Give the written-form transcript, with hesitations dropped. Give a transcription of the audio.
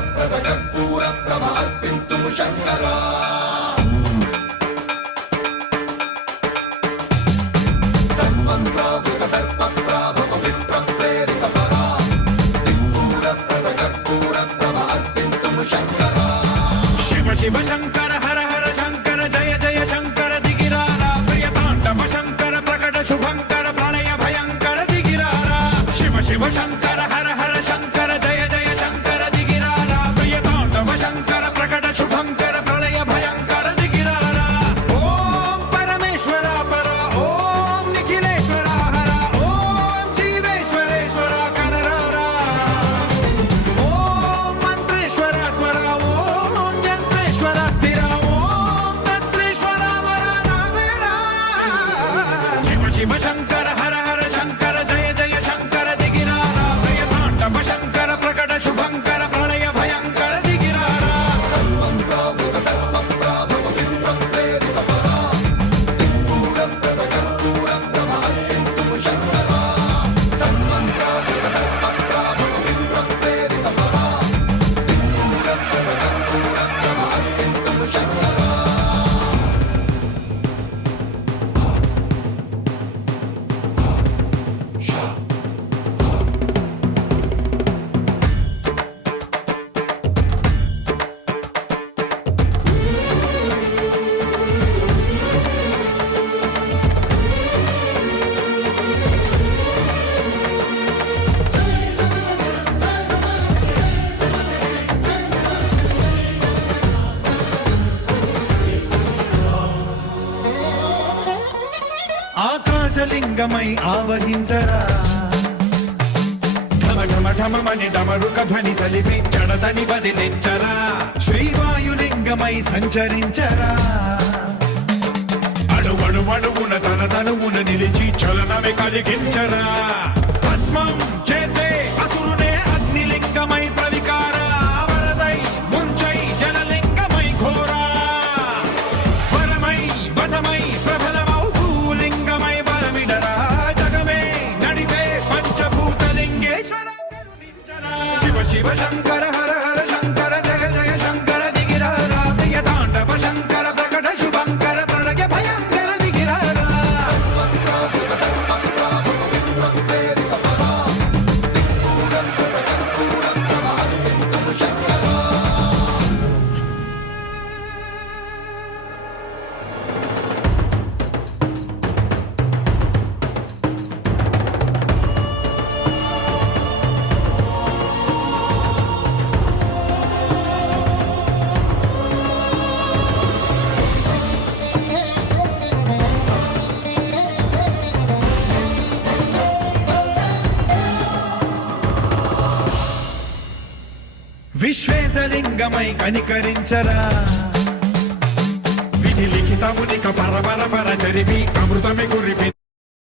శూరప్రద కర్పూర ప్రభ అర్పింతుము శంకరా సన్మంత్రావృత దర్ప ప్రాభవ విప్ర ప్రేరిత పరా దిక్పూరప్రద కర్పూర ప్రభ అర్పింతుము శంకరా శివ శివ శంకర హర హర శంకర జయ జయ శంకర దిగిరారా ప్రియ తాండవ శంకర ప్రకట శుభంకర ప్రళయ భయంకర దిగిరారా శివ శివ శంకర హర హర శంకర జయ జయ శంకర దిగిరారా ప్రియ తాండవ శంకర ప్రకట శుభంకర ప్రళయ భయంకర దిగిరారా ఓం పరమేశ్వర పర ఓం నిఖిలేశ్వర హర ఓం జీవేశ్వరేశ్వర కనరారా ఓం మంత్రేశ్వర స్వర ఓం యంత్రేశ్వర స్థిర ఓం తంత్రేశ్వర వర నావేరా శివ శివ శంకర హర హర శంకర జయ జయ శంకర దిగిరారా ప్రియ తాండవ శంకర ప్రకట శుభంకర ప్రళయ భయంకర దిగిరారా సన్మంత్రావృత దర్ప ప్రాభవ విప్ర ప్రేరిత పరా దిక్పూరప్రద కర్పూర ప్రభ అర్పింతుము శంకరా సన్మంత్రావృత దర్ప ప్రాభవ విప్ర ప్రేరిత పరా దిక్పూరప్రద కర్పూర ప్రభ అర్పింతుము శంకరా ఆకాశలింగమై ఆవహించరా ఢమ ఢమ ఢమమని డమరుక ధ్వని సలిపి జడతని వదిలించరా శ్రీవాయులింగమై సంచరించరా అణువణువున తన తనువున నిలిచి చలనమే కలిగించరా భస్మం చేసే అసురునే అగ్నిలింగమై ప్రవికార వరదై ముంచై జలలింగమై ఘోరా వరమై వసమై ప్రబలమౌ భూలింగమై బలమిడరా జగమే నడిపే పంచభూతలింగేశ్వర కరుణించరా శివ శివ శంకర హర హర శంకర జయ జయ శంకర దిగిరారా ప్రియ తాండవ శంకర ప్రకట శుభంకర ప్రళయ భయంకర దిగిరారా సన్మంత్రావృత దర్ప ప్రాభవ విప్ర ప్రేరిత పరా దిక్పూరప్రద కర్పూర ప్రభ అర్పింతుము శంకరా విశ్వేశలింగమై కనికరించరా విధి లిఖితమునిక పరపర పర చరిపి అమృతమి కురిపి